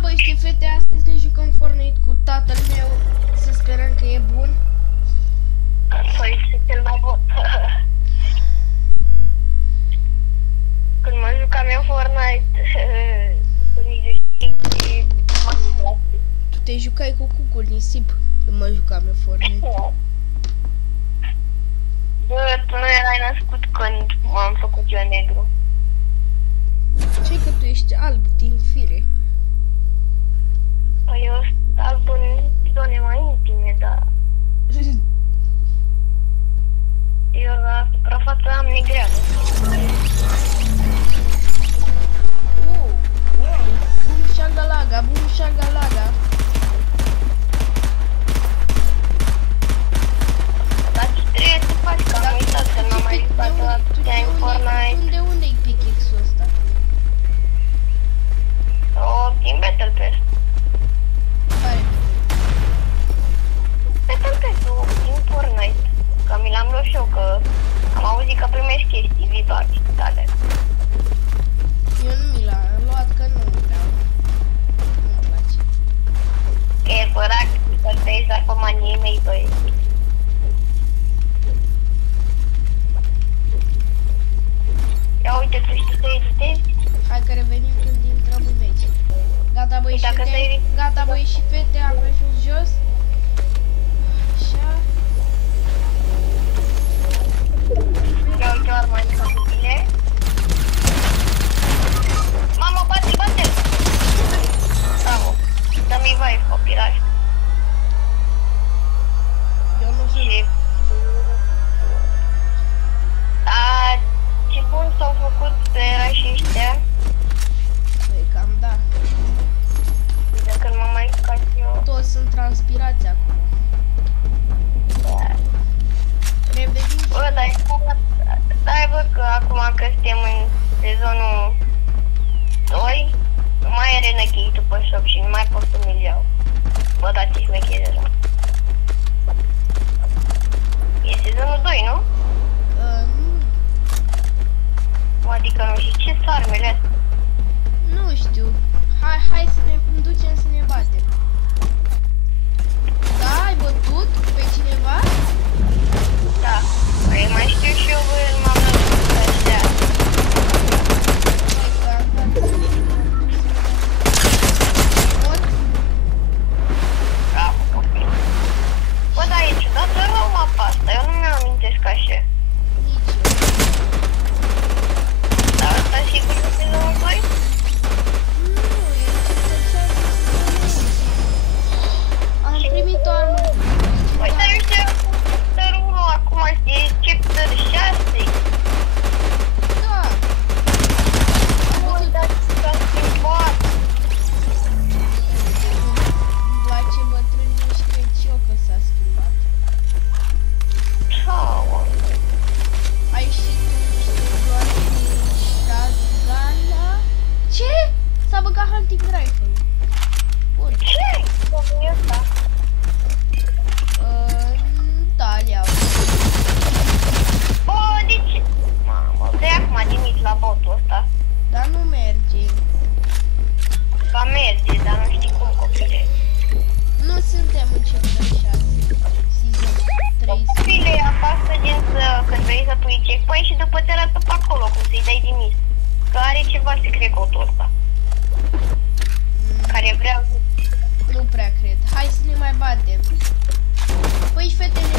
băi, știi, fete, astăzi ne jucăm Fortnite cu tatăl meu. Să sperăm că e bun. Păi, este cel mai bun. Când mă jucam eu Fortnite, cu nici știi, Tu te jucai cu cucul nisip când mă jucam eu Fortnite. Bă, tu nu erai născut când m-am făcut eu negru. Ce că tu ești alb din fire? Păi eu sunt alb în zone mai intime, dar eu la suprafață am negreală. Bum shagalaga, bum shagalaga. Dar ce trebuie să faci? Că am uitat că n-am mai jucat la atâtea în Fortnite. Unde-i pickaxe-ul ăsta? O, din Battle Pass. Care? Battle Pass-ul din Fortnite. Că mi l-am luat și eu, că am auzit că primești chestii vivaci și tale. Eu nu mi l-am luat, că nu vreau. Nu-mi place. Că e curat să te la comanii mei, băi. Ia uite, tu știi să editezi? Hai că revenim când intrăm în meci. Gata băi și Dacă fete, gata băi și fete, am ajuns jos. Așa. Ia uite o armă în capitile. Mamă, bate! Bravo! Dă-mi vibe, copilaj. Eu nu știu. Și... ce bun s-au făcut pe și ăștia. Păi cam da. De când m-am mai jucat eu. Toți sunt transpirați acum. Revenim. Bă, dai bă că acum că suntem în sezonul 2, nu mai are năchei după shop și nu mai pot să mi-l iau. Bă, dați-i smechii deja. E sezonul 2, nu? Nu. Adică nu știu ce sunt armele astea. Nu știu. Hai să ne ducem să ne batem. Da, ai bătut pe cineva? Da. Păi mai știu și eu, bă, m-am născut pe astea. Hai că am dat. Pot? Bravo, copil. Bă, dar e ciudată rău mapa asta, eu nu mi-am amintesc așa. Nici eu. Dar asta sigur că sezonul 2? Am primit o armă. Păi, dar eu știu chapterul 1 acum, e chapter 6. Da. Bun, dar s-a schimbat. Îmi place bătrânii și cred și eu că s-a schimbat. Ciao. Ai și tu doar Shagala? Ce? S-a băgat hunting rifle-ul. Bun. Ce? Domnul ăsta. Da, iau. Bă, de ce? Mamă, de acum dimit la botul ăsta. Dar nu merge. Va merge, dar nu știi cum, copile. Nu suntem în chapter 6. Season 3. Copile, apasă din când vrei să pui checkpoint și după te arată pe acolo, cum să-i dai dimis. Că are ceva secret cotul ăsta. Care vrea... Nu prea cred. Hai să ne mai batem. Păi, fetele,